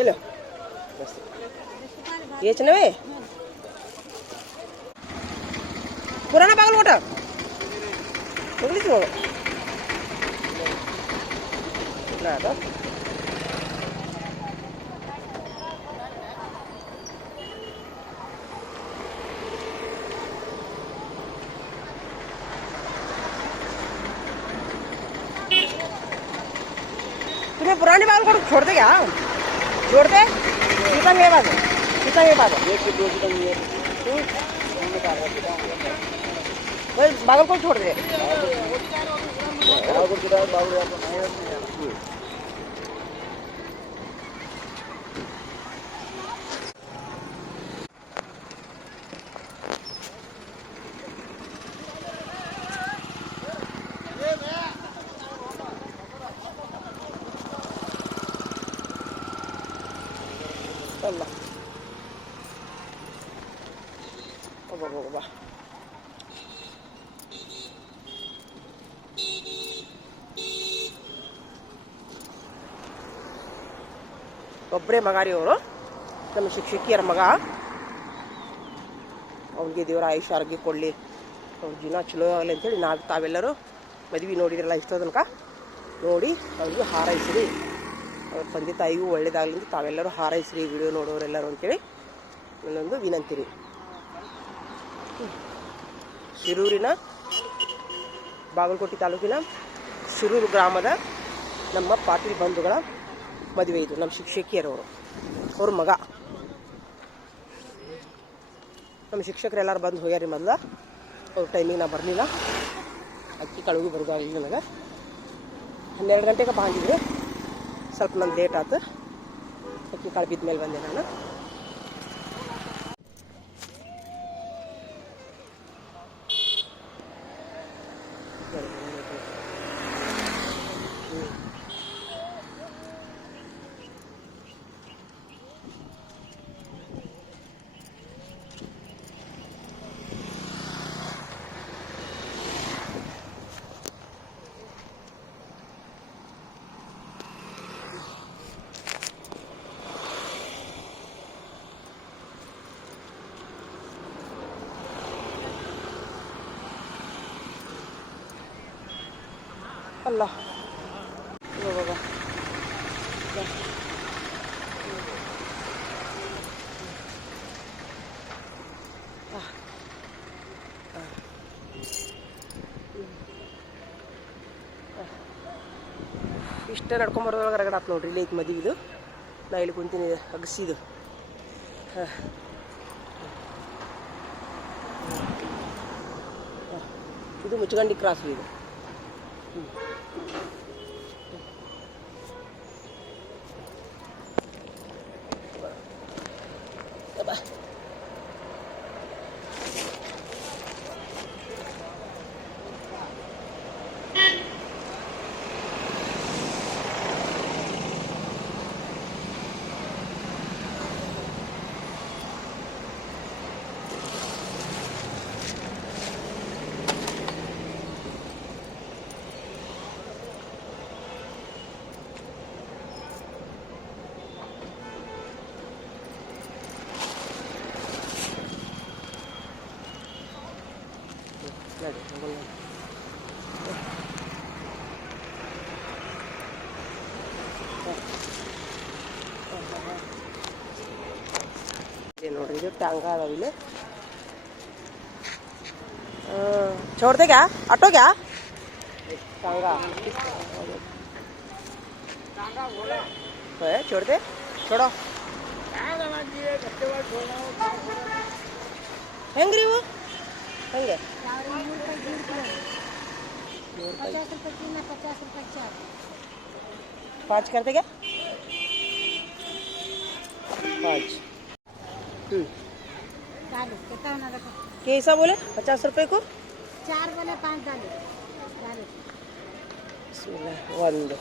ಇಲ್ಲ ಏಚನವೇ पुराना बागलकोट बघलीच मग ना आता तुम्हें पुरानी बागलकोट छोड़ते क्या जोड़ते सीतांगे बाद बागलकोट छोड़ दे ಒಬ್ಬರೇ ಮಗ ರೀ ಅವರು ನಮ್ಮ ಶಿಕ್ಷಕಿಯರ ಮಗ ಅವ್ರಿಗೆ ದೇವರ ಆಯುಷ್ಯ ಆರೋಗ್ಯ ಕೊಡಲಿ ಅವ್ರ ಜೀವನ ಚಲೋ ಆಗಲಿ ಅಂತೇಳಿ ತಾವೆಲ್ಲರೂ ಮದುವೆ ನೋಡಿದ್ರಲ್ಲ ಇಷ್ಟೋ ತನಕ ನೋಡಿ ಅವ್ರಿಗೆ ಹಾರೈಸಿರಿ ಅವ್ರ ತಂದೆ ತಾಯಿಗೂ ಒಳ್ಳೇದಾಗಲಿ ಅಂತ ತಾವೆಲ್ಲರೂ ಹಾರೈಸಿರಿ ವಿಡಿಯೋ ನೋಡೋರೆಲ್ಲರೂ ಅಂತೇಳಿ ನನ್ನೊಂದು ವಿನಂತಿ ರೀ. ಶಿರೂರಿನ ಬಾಗಲಕೋಟೆ ತಾಲೂಕಿನ ಶಿರೂರು ಗ್ರಾಮದ ನಮ್ಮ ಪಾಟೀಲ್ ಬಂಧುಗಳ ಮದುವೆ ಇದು. ನಮ್ಮ ಶಿಕ್ಷಕಿಯರವರು ಅವ್ರ ಮಗ ನಮ್ಮ ಶಿಕ್ಷಕರೆಲ್ಲರೂ ಬಂದು ಹೋಗ್ಯಾರಿ. ಮೊದಲ ಅವ್ರ ಟೈಮಿಗೆ ನಾ ಬರಲಿಲ್ಲ, ಅಕ್ಕಿ ಕಳುವು ಬರೋದಾಗಲಿಲ್ಲ. ನನಗೆ 12 ಗಂಟೆಗೆ ಬಂದಿದ್ರು, ಸ್ವಲ್ಪ ನಂದು ಲೇಟ್ ಆಯ್ತು. ಅಕ್ಕಿ ಕಾಳು ಬಿದ್ದ ಮೇಲೆ ಬಂದೆ ನಾನು. अल्लाह बाबा ಇಷ್ಟೇ ನಡ್ಕೊಂಬರೋದ್ರೊಳಗೆ ರಗಡಾತ್ ನೋಡ್ರಿ. ಇಲ್ಲಿ ಐತೆ ಮದುವೆದು. ನಾ ಇಲ್ಲಿ ಕುಂತೀನಿ ಅಗಸಿದು. ಇದು ಮುಚ್ಚಗಂಡಿ ಕ್ರಾಸ್ ಇದು. नोड्री जो टांगा अदाविले छोड़ दे क्या ऑटो क्या टांगा छोड़ दे छोड़ो ಹೆಂಗ್ರಿ ಇವು ಹೆಂಗೆ 50 रुपये किलो 50 रुपये चार 5 करते क्या 5 कैसा बोले 50 रुपये को 4 बोले 5 डाले 1 2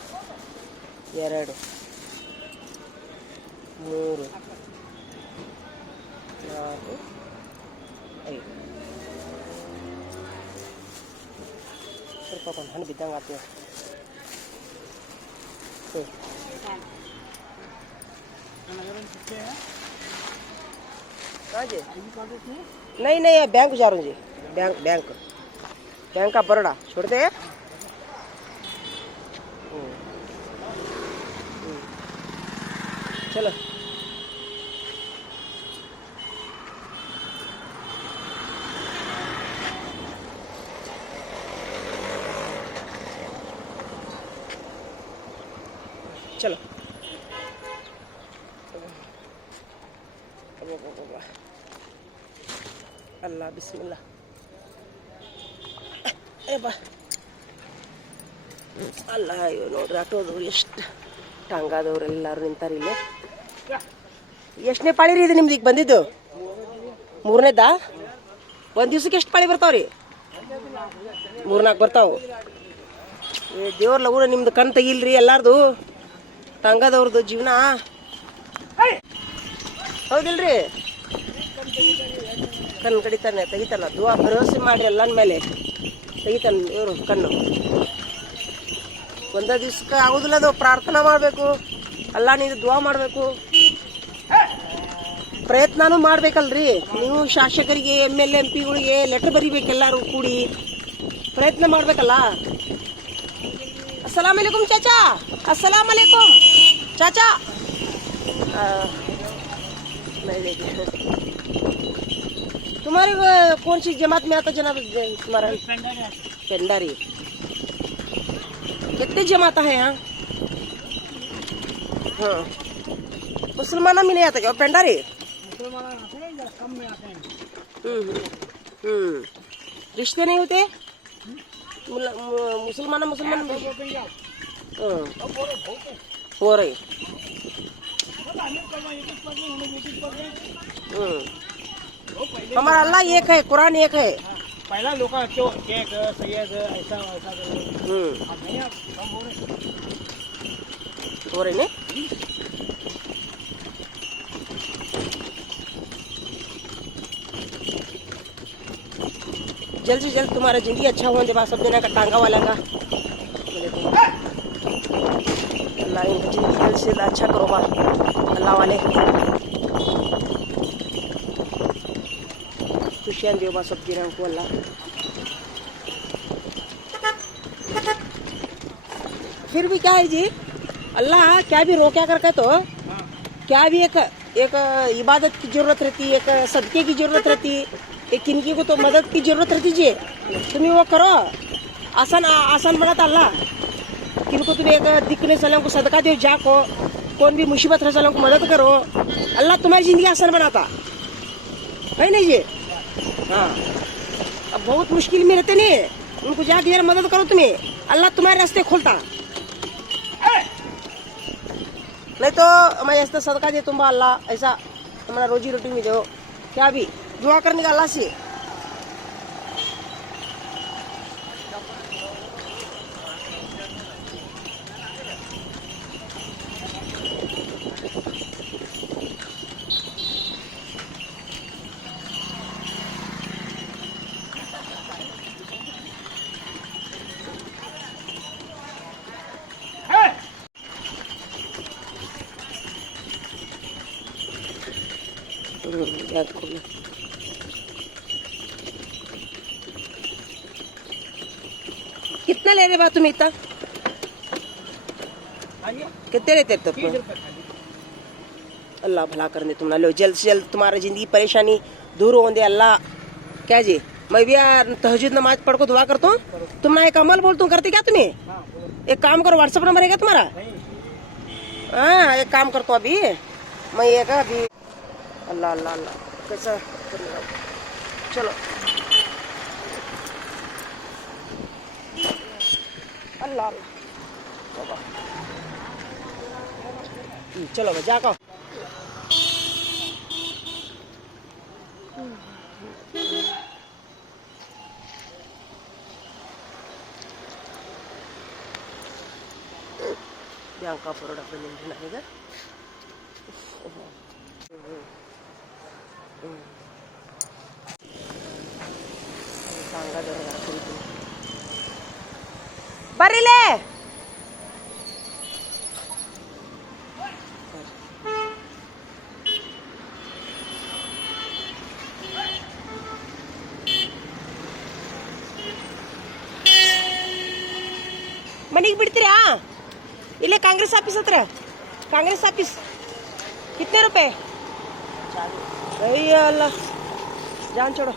3 4 5 ಸ್ವಲ್ಪ ಹಣ್ಣು ಬಿದ್ದಂಗೆ ಆಗ್ತದೆ. हाँ जी नहीं नहीं बैंक जा रहा हूँ जी बैंक बैंक बैंक का बरोड़ा छोड़ दे चलो चलो अल्लाह बिस्मिल्लाह ಅಲ್ಲ ಅಯ್ಯೋ ನೋಡ್ರಿ ಆಟೋದವ್ರು ಎಷ್ಟು ಟಂಗಾದವ್ರು ಎಲ್ಲರೂ ನಿಂತಾರೆ ಇಲ್ಲಿ ಎಷ್ಟನೇ ಪಾಳಿ ರೀ ಇದು ನಿಮ್ದು ಈಗ ಬಂದಿದ್ದು ಮೂರನೇದಾ ಒಂದು ದಿವ್ಸಕ್ಕೆ ಎಷ್ಟು ಪಾಳಿ ಬರ್ತಾವ್ರಿ 3-4 ಬರ್ತಾವು ದೇವ್ರ ಲಗೂನ ನಿಮ್ದು ಕಣ್ ತೆಗಿಲ್ರಿ ಎಲ್ಲಾರ್ದು ಟಂಗಾದವ್ರದ್ದು ಜೀವನ ಹೌದಿಲ್ರಿ ಕಣ್ಣು ಕಡಿತಾನೆ ತೆಗಿತಾನ ದುವಾ ಭರವಸೆ ಮಾಡ್ರಿ ಎಲ್ಲನ ಮೇಲೆ ತೆಗಿತಾನೆ ಇವರು ಕಣ್ಣು ಒಂದ ದಿವ್ಸಕ್ಕೆ ಆಗುದಿಲ್ಲ ಅದು ಪ್ರಾರ್ಥನಾ ಮಾಡಬೇಕು ಅಲ್ಲ ನೀವು ದುವಾ ಮಾಡಬೇಕು ಪ್ರಯತ್ನನೂ ಮಾಡ್ಬೇಕಲ್ರಿ ನೀವು ಶಾಸಕರಿಗೆ MLA MP ಗಳಿಗೆ ಲೆಟರ್ ಬರೀಬೇಕು ಎಲ್ಲರೂ ಕೂಡಿ ಪ್ರಯತ್ನ ಮಾಡ್ಬೇಕಲ್ಲ अस्सलाम वालेकुम चाचा अस्सलाम वालेकुम चाचा नहीं देखिए तुम्हारे कौन सी जमात में आता जनाब तुम्हारा पेंडारी कितनी जमात है यहाँ हाँ मुसलमाना में नहीं आता क्या पेंडारी कम में आते हैं रिश्ते नहीं होते मुसलमान मुसलमान हो रही हमारा अल्लाह एक है कुरान एक है पहला लोग क्यों केक सैयद ऐसा ऐसा हो रही ने जल्द से जल्द तुम्हारा जिंदगी अच्छा होने बा सब देना का टांगा वाला का अल्लाह इनका जिंदगी जल्द से जल्द अच्छा करो बा अल्लाह वाले खुशियाँ दो बा सब देना को अल्लाह फिर भी क्या है जी अल्लाह क्या भी रोका करके तो क्या भी एक इबादत की जरूरत रहती है एक सदके की जरूरत रहती है एक किनकी को तो मदद की जरूरत रहती है तुम्हें वो करो आसान आसान बनाता अल्लाह किनको तुम्हें एक दिखने सलों को सदका दो जाको कौन भी मुसीबत है सलों को मदद करो अल्लाह तुम्हारी जिंदगी आसान बनाता है नहीं जी हाँ अब बहुत मुश्किल में रहते नहीं उनको जाके जरा मदद करो तुम्हें अल्लाह तुम्हारे रास्ते खोलता नहीं तो मैं ऐसा सदका दे तुम अल्लाह ऐसा हमारा रोजी रोटी में दो क्या भी दुआ करने का अल्लाह से याद खोलना कितना ले रहे बा तुम इतना कितने लेते तब अल्लाह भला करने तुम ना लो जल्द से जल्द तुम्हारा जिंदगी परेशानी दूर हो दे अल्लाह क्या जी मैं भी यार तहज्जुद नमाज पढ़ को दुआ करता हूँ तुम ना एक अमल बोलता हूँ करते क्या तुम्हें एक काम करो व्हाट्सएप नंबर है क्या तुम्हारा हाँ एक काम करता हूँ अभी मैं एक अभी अल्लाह अल्लाह अल्लाह कैसा चलो अल्लाह अल्लाह चलो भाई जाको Bianca Florida Feminina juga. Tangga dari arah kiri. Barile. ದಾರಿಗೆ ಬಿಡ್ತೀರಾ ಇಲ್ಲೇ ಕಾಂಗ್ರೆಸ್ ಆಫೀಸ್ ಹತ್ರ कांग्रेस ऑफिस कितने रुपए भैया अल्लाह जान छोड़ो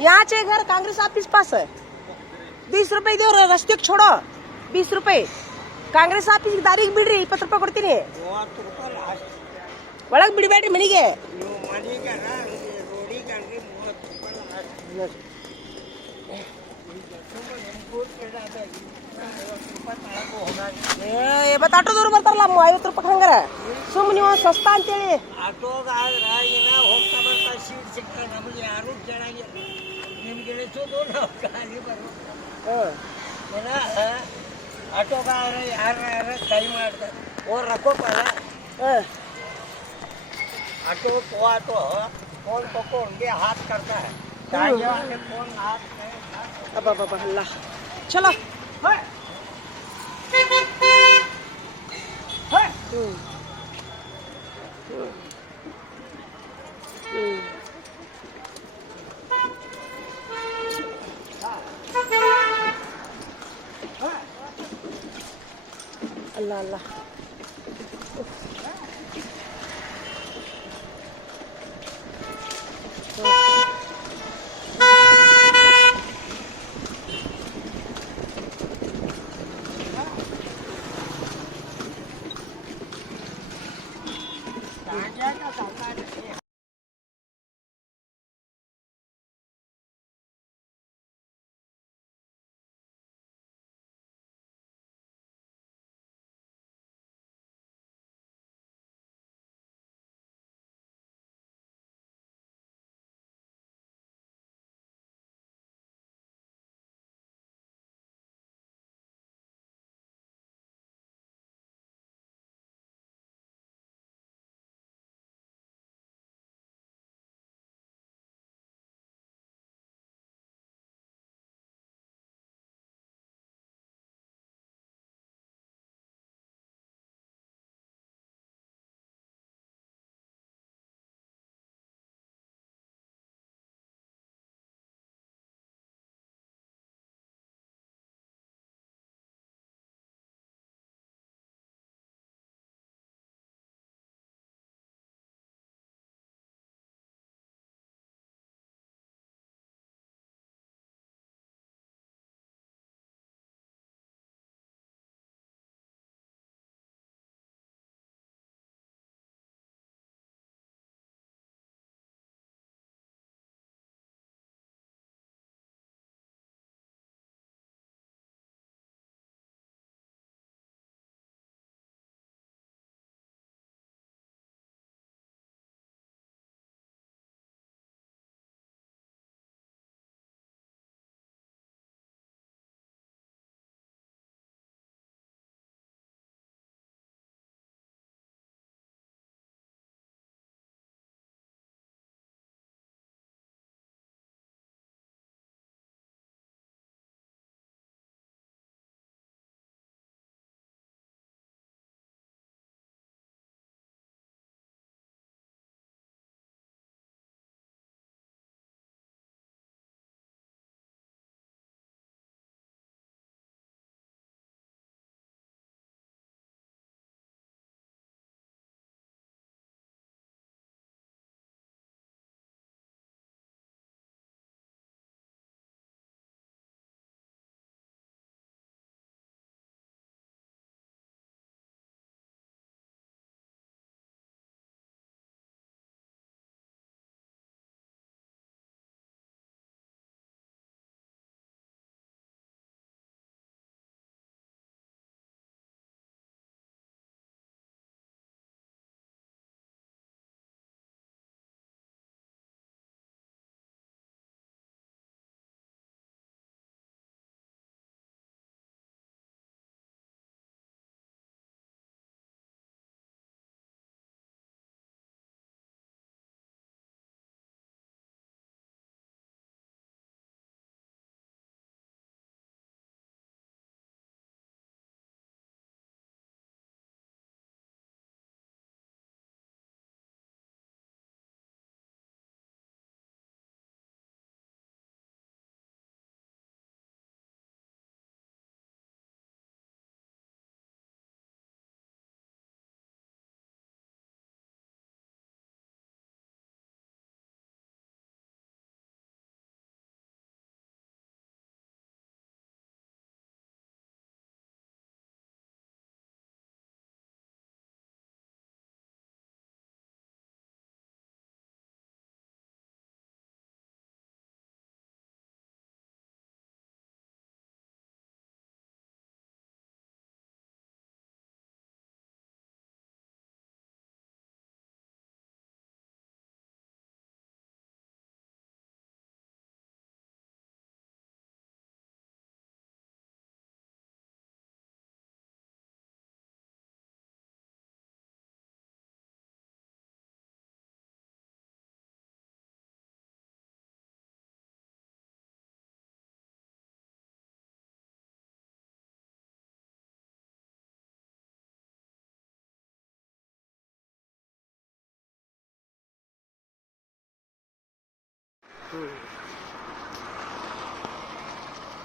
यहाँ चे घर कांग्रेस ऑफिस पास है 20 रुपए दो रस्ते छोड़ो 20 रुपए ಕಾಂಗ್ರೆಸ್ ಆಫೀಸ್ ದಾರಿಗೆ ಬಿಡ್ರಿ 20 ರೂಪಾಯಿ ಕೊಡ್ತೀನಿ ಒಳಗೆ ಬಿಡಬೇಡ್ರಿ ಮನೆಗೆ ಮತ್ತೆ ಆಟೋದವ್ರು ಬರ್ತಾರಲ್ಲ 50 ರೂಪಾಯಿ ಹಂಗಾರ ಸುಮ್ಮನೆ ನೀವು ಸಸ್ತಾ ಅಂತೇಳಿ ಆಟೋಗಾದ್ರೆ ಹೋಗ್ತಾ ಬರ್ತಾ ಸೀಟ್ ಸಿಗ್ತಾರೆ ನಮಗೆ ಯಾರು ಕೇಳಂಗಿಲ್ಲ ನಿಮ್ಗೆ ಇಳಿಸೋದು ನಾವು ಗಾಡಿ ಬರೋದು ಆಟೋಗಾದ್ರೆ ಯಾರು ಕೈ ಮಾಡ್ತಾರೆ और रखो पहले ऑटो तो ऑटो फोन पकड़ के हाथ करता है फोन हाथ अब अल्लाह चलो अल्लाह अल्लाह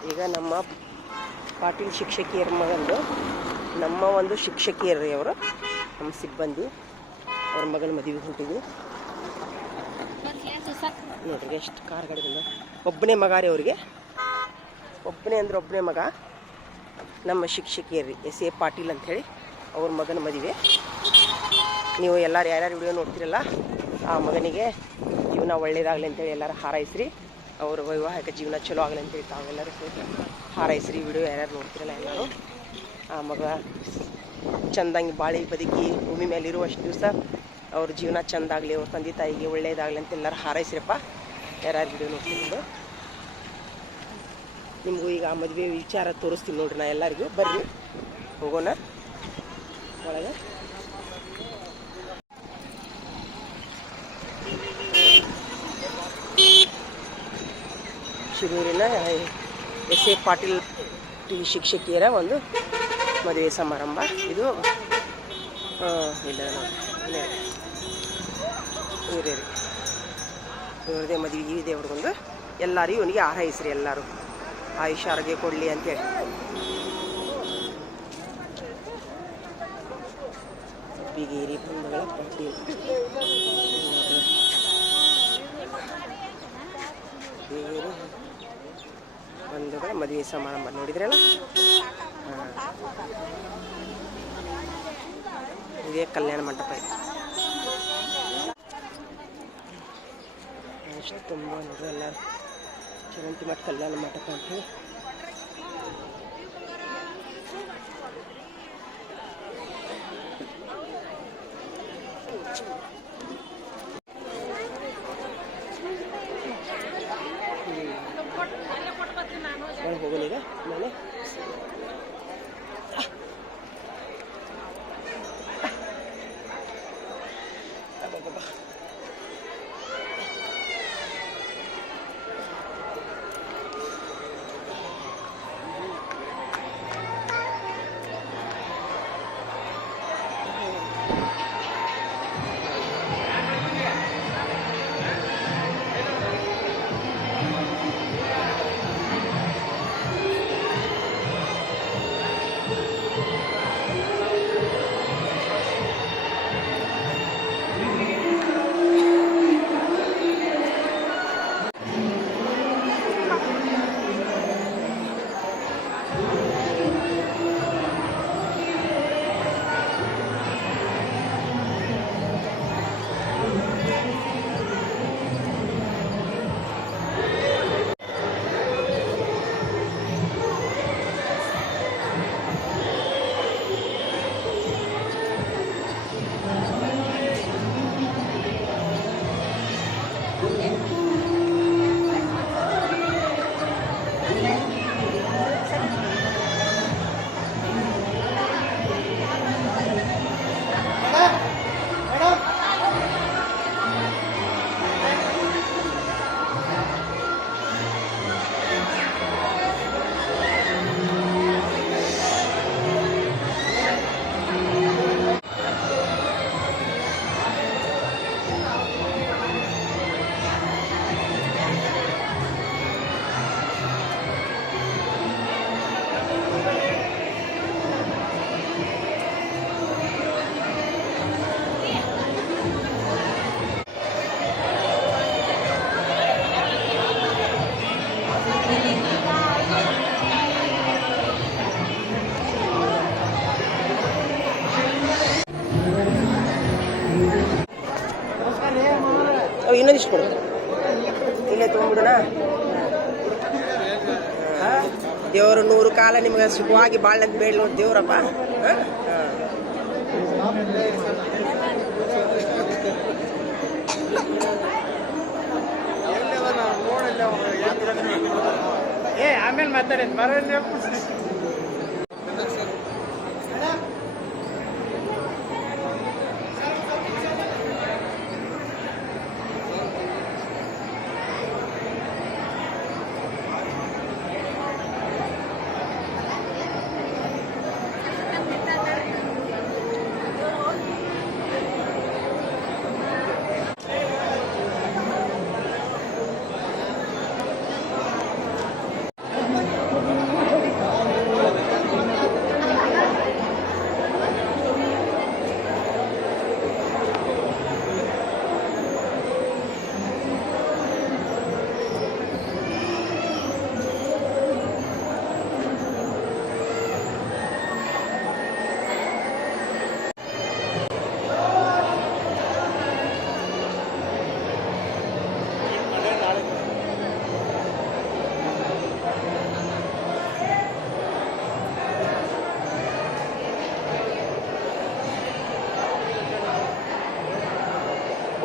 ಈಗ ನಮ್ಮ ಪಾಟೀಲ್ ಶಿಕ್ಷಕಿಯರ ಮಗಂದು ನಮ್ಮ ಒಂದು ಶಿಕ್ಷಕಿಯರು ಅವರು ನಮ್ಮ ಸಿಬ್ಬಂದಿ ಅವ್ರ ಮಗನ ಮದುವೆಗೆ ಹೊಂಟಿದ್ವಿ. ನೋಡ್ರಿ ಎಷ್ಟು ಕಾರ್ ಗಾಡಿ ಬಂದ. ಒಬ್ಬನೇ ಮಗ ರೀ ಅವ್ರಿಗೆ, ಒಬ್ಬನೇ ಮಗ. ನಮ್ಮ ಶಿಕ್ಷಕಿಯರು ಎಸ್.ಎ. ಪಾಟೀಲ್ ಅಂಥೇಳಿ ಅವ್ರ ಮಗನ ಮದುವೆ. ನೀವು ಎಲ್ಲರೂ ಯಾರ್ಯಾರು ವಿಡಿಯೋ ನೋಡ್ತೀರಲ್ಲ, ಆ ಮಗನಿಗೆ ಜೀವನ ಒಳ್ಳೇದಾಗಲಿ ಅಂತೇಳಿ ಎಲ್ಲರೂ ಹಾರೈಸ್ರಿ. ಅವ್ರ ವೈವಾಹಿಕ ಜೀವನ ಚಲೋ ಆಗಲಿ ಅಂತೇಳಿ ತಾವೆಲ್ಲರೂ ಸೇರಿ ಹಾರೈಸ್ರಿ. ವಿಡಿಯೋ ಯಾರ್ಯಾರು ನೋಡ್ತಿರಲ್ಲ ಎಲ್ಲರೂ ಆ ಮಗ ಚೆಂದಂಗೆ ಬಾಳಿ ಬದುಕಿ ಭೂಮಿ ಮೇಲೆ ಇರುವಷ್ಟು ದಿವಸ ಅವ್ರ ಜೀವನ ಚೆಂದಾಗಲಿ, ಅವ್ರ ತಂದೆ ತಾಯಿಗೆ ಒಳ್ಳೇದಾಗಲಿ ಅಂತ ಎಲ್ಲರೂ ಹಾರೈಸ್ರಪ್ಪ. ಯಾರ್ಯಾರು ವಿಡಿಯೋ ನೋಡ್ತೀನಿ ನಿಮಗೂ ಈಗ ಆ ಮದುವೆ ವಿಚಾರ ತೋರಿಸ್ತೀನಿ ನೋಡ್ರಿ. ನಾ ಎಲ್ಲರಿಗೂ ಬರ್ರಿ ಹೋಗೋಣ ಒಳಗೆ. ಶಿರೂರಿನ ಎಸ್.ಎ. ಪಾಟೀಲ್ ಶಿಕ್ಷಕಿಯರ ಒಂದು ಮದುವೆ ಸಮಾರಂಭ ಇದು. ಇಲ್ಲ ಇವ್ರದೇ ಮದುವೆ ಇದೆ. ಅವ್ರಿಗೊಂದು ಎಲ್ಲರೂ ಇವನಿಗೆ ಹಾರೈಸ್ರಿ, ಎಲ್ಲರೂ ಆಯುಷ್ ಆರೋಗ್ಯ ಕೊಡಲಿ ಅಂತೇಳಿ. ಬಿಗೇರಿ ಬಂಧುಗಳ ಬಂಧುಗಳ ಮದುವೆ ಸಮಾರಂಭ ನೋಡಿದ್ರಲ್ಲ. ಇದೇ ಕಲ್ಯಾಣ ಮಂಟಪ ಇದೆ. ಅಷ್ಟು ತುಂಬ ನೋಡ್ರಿ ಎಲ್ಲ ಚರಂತಿ ಮಠ ಕಲ್ಯಾಣ ಮಂಟಪ ಅಂತ ಹೇಳಿ. ಹೋಗಲಿ ಈಗ ಮೇಲೆ. ಇನ್ನೊಂದಿಷ್ಟು ಕೊಡು, ಇಲ್ಲೇ ತೊಗೊಂಡ್ಬಿಡೋಣ. ದೇವರು 100 ಕಾಲ ನಿಮ್ಗೆ ಸುಖವಾಗಿ ಬಾಳಂತ ಬೇಡ ನೋಡಿ ದೇವ್ರಪ್ಪ. ಆಮೇಲೆ ಮಾತಾಡಿ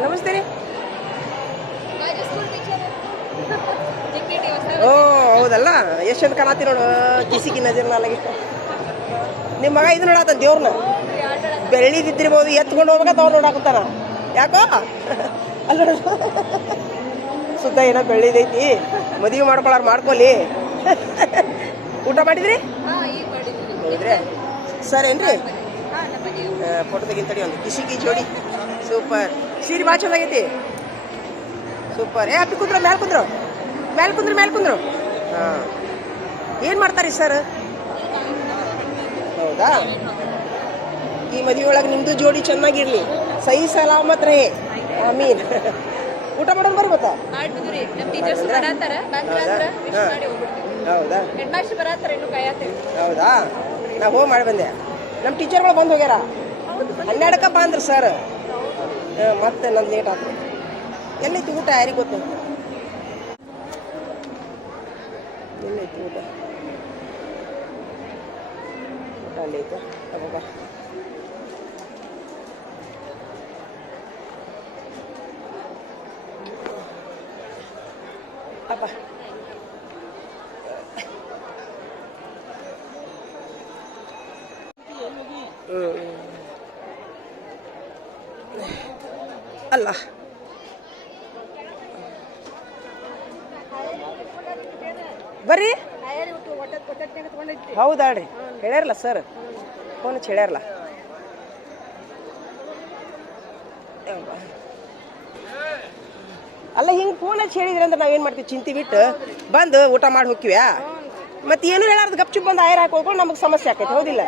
ನಮಸ್ತೆ ರೀ. ಓ ಹೌದಲ್ಲ, ಎಷ್ಟು ಚಂದ ಕಾಣತ್ತಿ ನೋಡು, ಕಿಸಿಕಿ ನಜರ್ ನಾಲಾಗಿ. ನಿಮ್ಮ ಮಗ ಇದು ನೋಡತ್ತ ದೇವ್ರನ್ನ ಬೆಳ್ಳಿ ಬಿದ್ದಿರ್ಬೋದು, ಎತ್ಕೊಂಡು ಹೋಗ್ಬೇಕ ತಗೊಂಡು ನೋಡಾಕತ್ತಾನ. ಯಾಕೋ ಅಲ್ಲ ಸುತ್ತ ಏನೋ ಬೆಳ್ಳಿದೈತಿ, ಮದುವೆ ಮಾಡ್ಕೊಳಾರ ಮಾಡ್ಕೊಲಿ. ಊಟ ಮಾಡಿದ್ರಿ? ಹೌದ್ರಿ, ಸರ್ ಏನ್ರಿ? ಫೋಟೋ ತೆಗಿಂತಡಿ ಒಂದು ಕಿಸಿಕಿ ಜೋಡಿ ಸೂಪರ್. ಸೀರೆ ಭಾಳ ಚಂದಾಗೈತಿ, ಸೂಪರ್. ಅಪ್ಪಿ ಕುಂದ್ರು, ಮ್ಯಾಲೆ ಕುಂದ್ರು, ಮ್ಯಾಲೆ ಕುಂದ್ರು, ಮ್ಯಾಲೆ ಕುಂದ್ರು. ಹಾಂ, ಏನು ಮಾಡ್ತಾರಿ ಸರ್? ಹೌದಾ, ಈ ಮದುವೆ ಒಳಗೆ ನಿಮ್ಮದು ಜೋಡಿ ಚೆನ್ನಾಗಿರಲಿ, ಸಹಿ ಸಲಾಮತ್ ರೇ, ಆಮೀನ್. ಊಟ ಮಾಡೋದು ಬರ್ರಿ ಗೊತ್ತಾ? ಹೌದಾ ಹೌದಾ, ನಾ ಹೋಗಿ ಮಾಡಿ ಬಂದೆ. ನಮ್ಮ ಟೀಚರ್ಗಳು ಬಂದು ಹೋಗ್ಯಾರ, 12ಕ್ಕೆ ಬಂದ್ರಿ ಸರ್. ಮತ್ತೆ ನಂದು ಲೇಟ್ ಆಗ್ತದೆ. ಎಲ್ಲೈತಿ ಊಟ ಯಾರಿಗೆ ಗೊತ್ತು? ಎಲ್ಲೈತಿ ಊಟ? ಊಟ ಅಲ್ಲೈತೆ. ಅಬ್ಬ ಅಪ್ಪ ಅಲ್ಲ ಬರ್ರಿ. ಹೌದಾಳ್ರಿ, ಹೇಳ್ಯಾರಲ್ಲ ಸರ್, ಫೋನ್ ಹಚ್ಚಿ ಹೇಳ್ಯಾರಲ್ಲ. ಅಲ್ಲ ಹಿಂಗೆ ಫೋನ್ ಹಚ್ಚಿ ಹೇಳಿದ್ರಿ ಅಂದ್ರೆ ನಾವೇನು ಮಾಡ್ತೀವಿ, ಚಿಂತೆ ಬಿಟ್ಟು ಬಂದು ಊಟ ಮಾಡಿ ಹೋಗ್ತೀವ್ಯಾ? ಮತ್ತೆ ಏನು ಹೇಳಾರ್ದು ಗಪ್ಚುಪ್ ಬಂದು ಆಯ್ರ ಹಾಕೋಕೊಂಡು ನಮಗೆ ಸಮಸ್ಯೆ ಆಕೈತೆ, ಹೌದಿಲ್ಲ?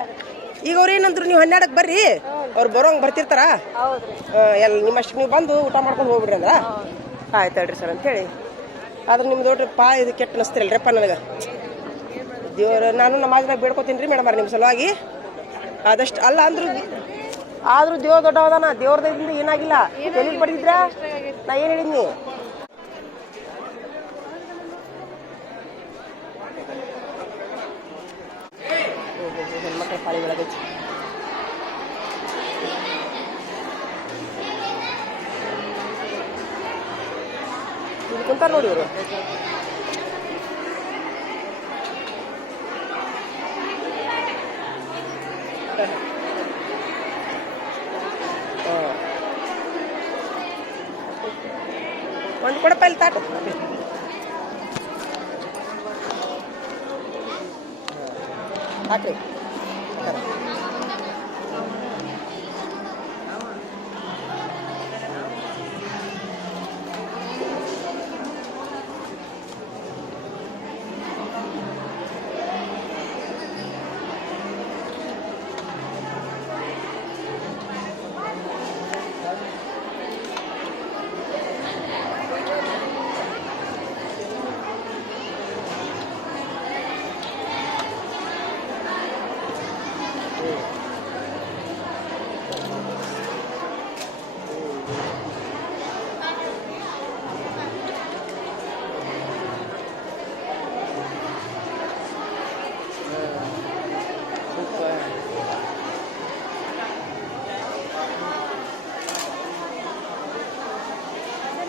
ಈಗ ಅವ್ರು ಏನಂದ್ರು, ನೀವು 12ಕ್ಕೆ ಬರ್ರಿ, ಅವ್ರು ಬರೋಂಗೆ ಬರ್ತಿರ್ತಾರ, ಎಲ್ಲ ನಿಮ್ಮಷ್ಟು ನೀವು ಬಂದು ಊಟ ಮಾಡ್ಕೊಂಡು ಹೋಗ್ಬಿಡ್ರಿ ಅಂದ್ರೆ ಆಯ್ತು ಹೇಳ್ರಿ ಸರ್ ಅಂತೇಳಿ. ಆದ್ರೆ ನಿಮ್ದು ನೋಡ್ರಿ ಇದು ಕೆಟ್ಟ ಅನಿಸ್ತಿರಲ್ರಿಪ್ಪ ನನಗೆ. ದೇವ್ರು ನಾನು ನಮಾಜ್ನಾಗ ಬೇಡ್ಕೊತೀನಿ ರೀ ಮೇಡಮ್ ನಿಮ್ಮ ಸಲುವಾಗಿ. ಆದಷ್ಟು ಅಲ್ಲ ಅಂದ್ರು ಆದರೂ ದೇವ್ರ ದೊಡ್ಡವದಾನ, ದೇವ್ರದಿಂದ ಏನಾಗಿಲ್ಲ. ಎಲ್ಲಿ ಪಡೆದಿದ್ರ ನಾ ಏನು ಹೇಳಿದ್ನಿ? ಹೆಣ್ಮಕ್ಳ ಪಾಳಿ ಒಳಗೈತಿ. ಇಲ್ಲಿ ಕುಂತಾರ ನೋಡಿ ಇವರು. ಒಂದು ಕೊಡಪ್ಪ ಇಲ್ಲಿ ತಾಟ. ಹಾಕ್ರಿ.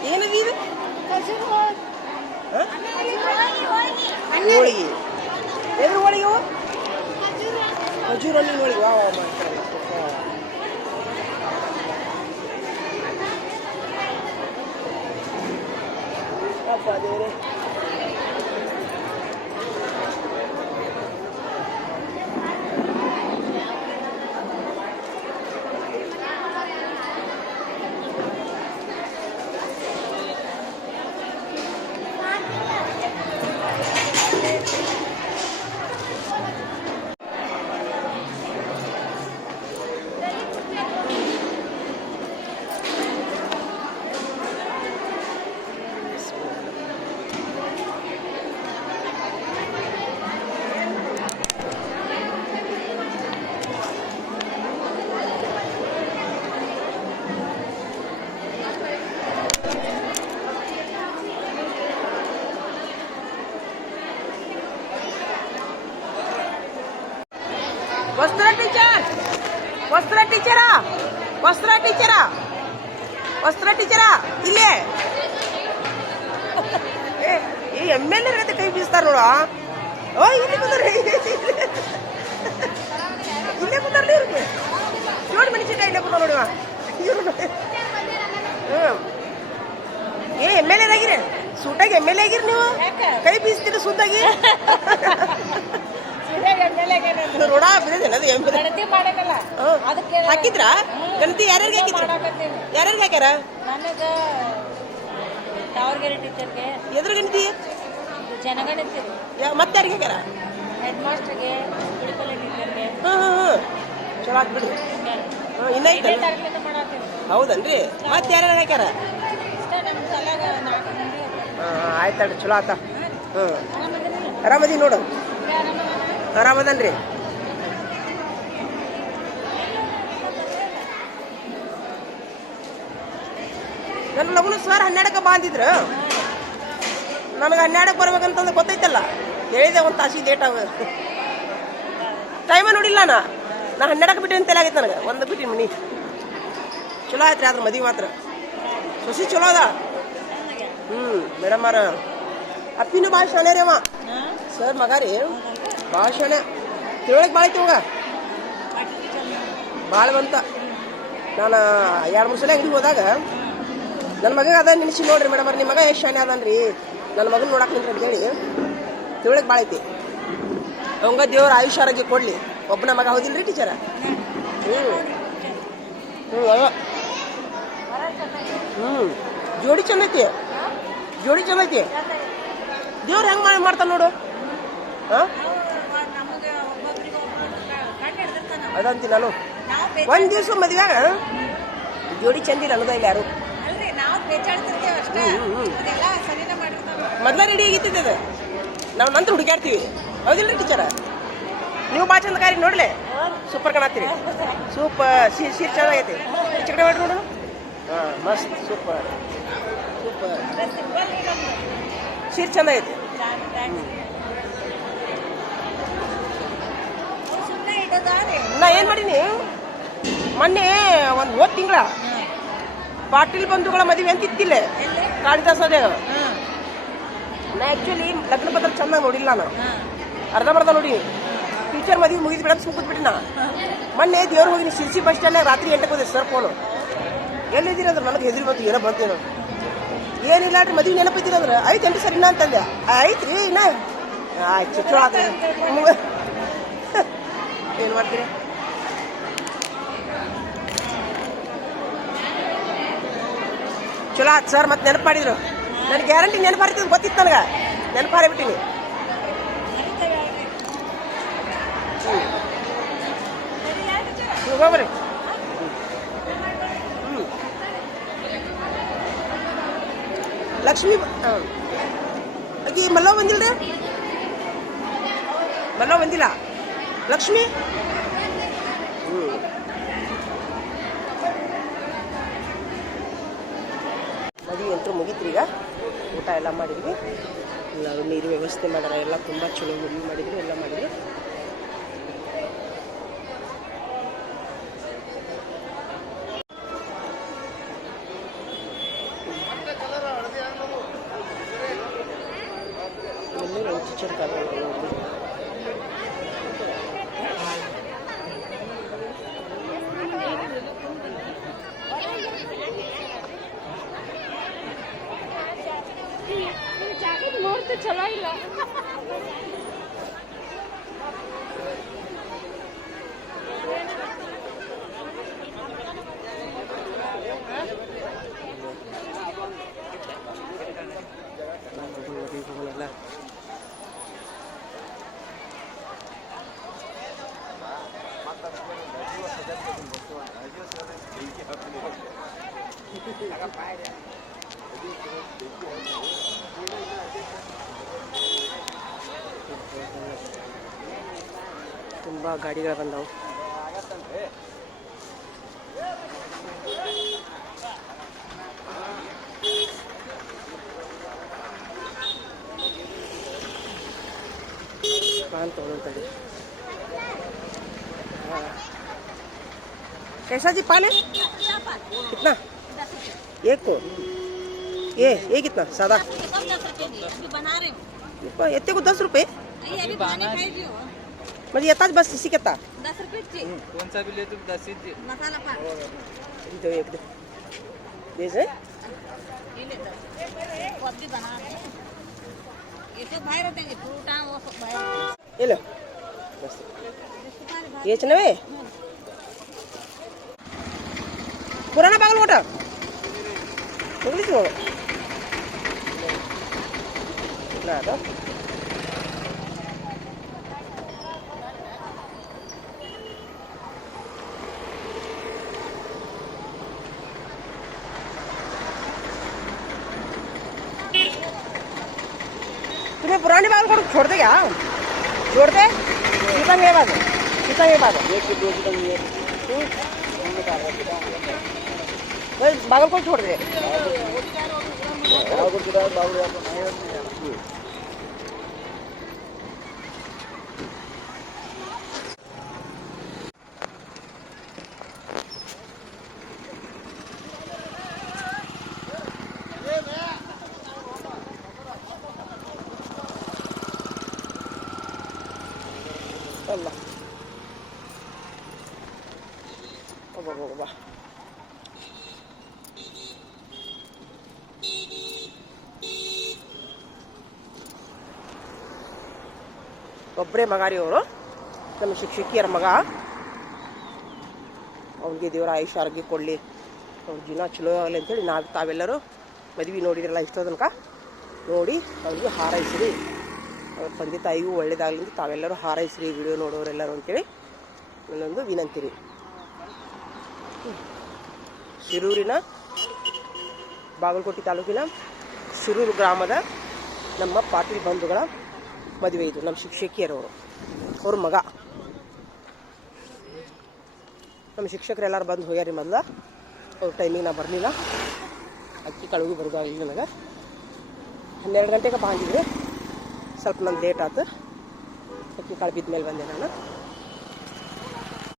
ಏನದು ಇದು? ಹೋಳಿಗೆ. ಎದ್ರ ಹೋಳಿಗೆ? ಖಜೂರ್ ಹಣ್ಣಿನ ಹೋಳಿಗೆ. ವಾ ಮಾಡ್ತಾರೆ. ಅಪ್ಪ ದೇವ್ರೆ. ವಸ್ತ್ರ ಟೀಚರಾ, ವಸ್ತ್ರ ಟೀಚರಾ, ವಸ್ತ್ರ ಟೀಚರ ಇಲ್ಲೇ ಈ ಎಮ್ ಎಲ್ ಎ ಕೈ ಬೀಸ್ತಾರ ನೋಡ. ಓ ಇಲ್ಲಿ ಕೂತಾರ್ರಿ, ಇಲ್ಲೇ ಕೂತಾರ್ರಿ ಇವ್ರಿಗೆ ನೋಡಿ ಮೆಣಸಿನ್ಕಾಯಿ ಇಲ್ಲೇ ಕೂತಾರ ನೋಡಿವ ಇವ್ರು. ಏ ಎಮ್ ಎಲ್ ಎ ಆಗಿರಿ, ಸೂಟಾಗಿ ಎಮ್ ಎಲ್ ಎ ಆಗಿರಿ ನೀವು, ಕೈ ಬೀಸ್ತೀರಿ ಸುದ್ದಾಗಿ. ರೋಡ ಬಿಡೋದೇನದು ಎಮ್ ಎಲ್ ಎ ಹಾಕಿದ್ರಾ ಗಣತಿ? ಯಾರ್ಯಾರಿಗೆ ಹಾಕಿದ್ರ? ಯಾರ್ಯಾರಿಗೆ ಹಾಕ್ಯಾರ? ಎದ್ರ ಗಣತಿ? ಜನಗಣತಿ ಮತ್ತೆ ಯಾರಿಗೆ ಹಾಕ್ಯಾರ? ಹೆಡ್ ಮಾಸ್ಟರ್ಗೆ, ಚಲೋ ಆತ್ ಬಿಡ್ರಿ. ಇನ್ನ ಐತಲ್ಲ? ಹೌದನ್ರಿ. ಮತ್ತೆ ಯಾರ್ಯಾರು ಹಾಕ್ಯಾರ? ಆಯ್ತಲ್ರಿ, ಚಲೋ ಆತ. ಆರಾಮದಿ ನೋಡು. ಆರಾಮದನ್ರಿ. ನನ್ನ ಲಗುನ ಸರ್ 12ಕ್ಕೆ ಬಂದಿದ್ರು. ನನಗೆ 12ಕ್ಕೆ ಬರ್ಬೇಕಂತಂದ್ರೆ ಗೊತ್ತೈತಲ್ಲ, ಹೇಳಿದೆ ಒಂದು ತಾಸಿ ಲೇಟ್ ಆಗ ಟೈಮ ನೋಡಿಲ್ಲ. ನಾ 12ಕ್ಕೆ ಬಿಟ್ಟು ಅಂತ ಆಗೈತೆ ನನಗೆ. ಒಂದು ಬಿಟ್ಟು ಮನಿ ಚಲೋ ಆಯ್ತು ಅದ್ರ ಮದುವೆ ಮಾತ್ರ. ಸೊಸಿ ಚಲೋ ಅದ. ಮೇಡಮ್ ಅವ್ರ ಅಪ್ಪಿನೂ ಭಾಳ ಶಾಣೆ ರೀ ಅವ ಸರ್ ಮಗ ರೀ, ಭಾಳ ಶಾಣೆ. ತಿಳೋಳಕ್ಕೆ ಭಾಳ ಐತಿ ಹೋಗ, ಭಾಳ ಬಂತ. ನಾನು 2-3 ಸಲ ಅಂಗಡಿ ಹೋದಾಗ ನನ್ನ ಮಗ ಅದ ನೆನೆಸಿ ನೋಡ್ರಿ ಮೇಡಮ್ ಅವ್ರ, ನಿಮ್ಮ ಮಗ ಎಷ್ಟು ಶಾಣೆ ಅದನ್ರಿ, ನನ್ನ ಮಗನ ನೋಡಕ್ಕೆ ನಿಂತ್ರಿ ಅಂತೇಳಿ ತಿಳೋಳಕ್ಕೆ ಭಾಳ ಐತಿ. ಅವಂಗ ದೇವ್ರ ಆಯುಷ್ಯ ಆರೋಗ್ಯ ಕೊಡ್ಲಿ. ಒಬ್ಬನ ಮಗ ಹೌದಿಲ್ರಿ ಟೀಚರ? ಜೋಡಿ ಚಂದ ಐತಿ, ಜೋಡಿ ಚಂದ ಐತಿ. ದೇವ್ರು ಹೆಂಗೆ ಮಾಡ್ತಾನೆ ನೋಡು. ಅದಂತಿ ನಾನು ಒಂದು ದಿವಸ ಮದುವೆಯಾಗ ಜೋಡಿ ಚಂದಿಲ್ಲ ಅನ್ನೋದ ಇಲ್ಲ ಯಾರು. ಮೊದಲ ರೆಡಿ ಆಗಿತ್ತಿದ್ದ ನಾವು ನಂತರ ಹುಡುಕಾಡ್ತೀವಿ. ಹೌದಿಲ್ರಿ ಟೀಚರ? ನೀವು ಭಾಳ ಚಂದ ಕಾರಿ ನೋಡ್ಲೆ, ಸೂಪರ್ ಕಾಣತ್ತೀರಿ. ಸೂಪರ್ ಸೀರೆ ಚೆನ್ನಾಗೈತಿ. ಚಿಕಡೆ ಮಾಡಿ ನೋಡು. ಮಸ್ತ್ ಸೂಪರ್ ಸೂಪರ್ ಸೀರೆ ಚಂದ ಐತಿ. ನಾ ಏನು ಮಾಡೀನಿ ಮೊನ್ನೆ ಒಂದು ಹೋದ ತಿಂಗಳ ಪಾಟೀಲ್ ಬಂಧುಗಳ ಮದುವೆ ಅಂತ ಇತ್ತಿಲ್ಲ ಕಾಳಿದಾಸ ಅದಾಗ. ನಾ ಆ್ಯಕ್ಚುಲಿ ಲಗ್ನ ಪತ್ರ ಚಂದಾಗ ನೋಡಿಲ್ಲ, ನಾನು ಅರ್ಧಂಬರ್ಧ ನೋಡೀನಿ. ಟೀಚರ್ ಮದುವೆ ಮುಗಿದು ಬಿಡಕ್ಕೆ ಸುಮ್ಕೂತ್ಬಿಟ್ಟು ನಾ ಮೊನ್ನೆ ದೇವ್ರು ಹೋಗಿನಿ. ಸಿರ್ಸಿ ಬಸ್ ಸ್ಟ್ಯಾಂಡ್ನಾಗ ರಾತ್ರಿ 8ಕ್ಕೆ ಹೋದೆ ಸರ್ ಫೋನು. ಎಲ್ಲಿದ್ದೀರಂದ್ರೆ ನನಗೆ ಹೆದರಿ ಬಂತು, ಏನೋ ಬಂತೇನೋ. ಏನಿಲ್ಲ ರೀ ಮದುವೆ ನೆನಪಿದ್ದೀರಂದ್ರೆ ಐತೇನ್ರಿ ಸರ್ ಇನ್ನ ಅಂತಂದೆ. ಆಯ್ತು ರೀ ಇನ್ನ ಆಯ್ತು ಚಲೋ ಆತ. ಏನು ಮಾಡ್ತೀರಿ? ಚಲೋ ಆಯ್ತು ಸರ್. ಮತ್ತೆ ನೆನಪು ಮಾಡಿದ್ರು. ನನಗೆ ಗ್ಯಾರಂಟಿ ನೆನಪಾರಿದ್ದು ಗೊತ್ತಿತ್ತು, ನನಗೆ ನೆನಪಾರೇ ಬಿಟ್ಟಿನಿ. ಹೋಗ್ರಿ. ಲಕ್ಷ್ಮಿ ಆಕಿ ಮಲ್ಲೋ ಬಂದಿಲ್ರಿ? ಮಲ್ಲೋ ಬಂದಿಲ್ಲ. ಲಕ್ಷ್ಮಿ ಮದುವೆ ಅಂತೂ ಮುಗೀತ್ರಿ. ಈಗ ಊಟ ಎಲ್ಲ ಮಾಡಿದ್ವಿ, ನಾವು ನೀರು ವ್ಯವಸ್ಥೆ ಮಾಡ್ಯಾರ, ಎಲ್ಲ ತುಂಬ ಚಲೋ ಮದುವೆ ಮಾಡಿದ್ರು, ಎಲ್ಲ ಮಾಡಿದ್ರು. ಟೀಚರ್ ನೋಡ್ತು ಚಲೋ ಇಲ್ಲ. ತುಂಬ ಗಾಡಿಗಳು ಬಂದವು. पान तोड़ो कैसा जी पान है? कितना? एक तो ये कितना सादा बना रहे हो येते को 10 रुपये अभी पानी खाएगी हो म्हणजे येतात बस इसी कितना 10 रुपये कौन सा भी ले तुम 10 ही मसाला पान दे एक दे दे से ये ले 10 वो अभी बना रहे हैं ये सब बाहर होते हैं फ्रूटा वो सब बाहर ये लो बस ये चनवे पुराना बागलकोट इंग्लिश बोलो ना तो तुम्हें पुराने बागलकोट छोड़ दे क्या छोड़ दे सीता मेरे पास बागलकोट छोड़ दे Allah. Apa. ಒಬ್ಬರೇ ಮಗಾರಿ ಅವರು ನಮ್ಮ ಶಿಕ್ಷಕಿಯರ ಮಗ ಅವ್ರಿಗೆ ದೇವರ ಆಯುಷ್ಯ ಆರೋಗ್ಯ ಕೊಡಲಿ ಅವ್ರ ಜೀವನ ಚಲೋ ಆಗಲಿ ಅಂತೇಳಿ ತಾವೆಲ್ಲರೂ ಮದುವೆ ನೋಡಿದ್ರಲ್ಲ ಇಷ್ಟೋ ತನಕ ನೋಡಿ ಅವ್ರಿಗೆ ಹಾರೈಸಿರಿ ಅವ್ರ ತಂದೆ ತಾಯಿಗೂ ಒಳ್ಳೇದಾಗಲಿ ಅಂತ ತಾವೆಲ್ಲರೂ ಹಾರೈಸಿರಿ ವಿಡಿಯೋ ನೋಡೋರೆಲ್ಲರೂ ಅಂತೇಳಿ ನನ್ನೊಂದು ವಿನಂತಿ ರೀ. ಶಿರೂರಿನ ಬಾಗಲಕೋಟೆ ತಾಲೂಕಿನ ಶಿರೂರು ಗ್ರಾಮದ ನಮ್ಮ ಪಾಟೀಲ್ ಬಂಧುಗಳ ಮದುವೆ ಇದು. ನಮ್ಮ ಶಿಕ್ಷಕಿಯರವರು ಅವ್ರ ಮಗ ನಮ್ಮ ಶಿಕ್ಷಕರೆಲ್ಲರೂ ಬಂದು ಹೋಗ್ಯಾರಿ. ಮೊದಲ ಅವ್ರ ಟೈಮಿಗೆ ನಾ ಬರಲಿಲ್ಲ, ಅಕ್ಕಿ ಕಳುವಿ ಬರೋದಾಗಲಿಲ್ಲ ನನಗೆ. 12 ಗಂಟೆಗೆ ಬಂದಿದ್ರಿ, ಸ್ವಲ್ಪ ನಂಗೆ ಲೇಟ್ ಆಯ್ತು. ಅಕ್ಕಿ ಕಾಳು ಬಿದ್ದ ಮೇಲೆ ಬಂದೆ ನಾನು.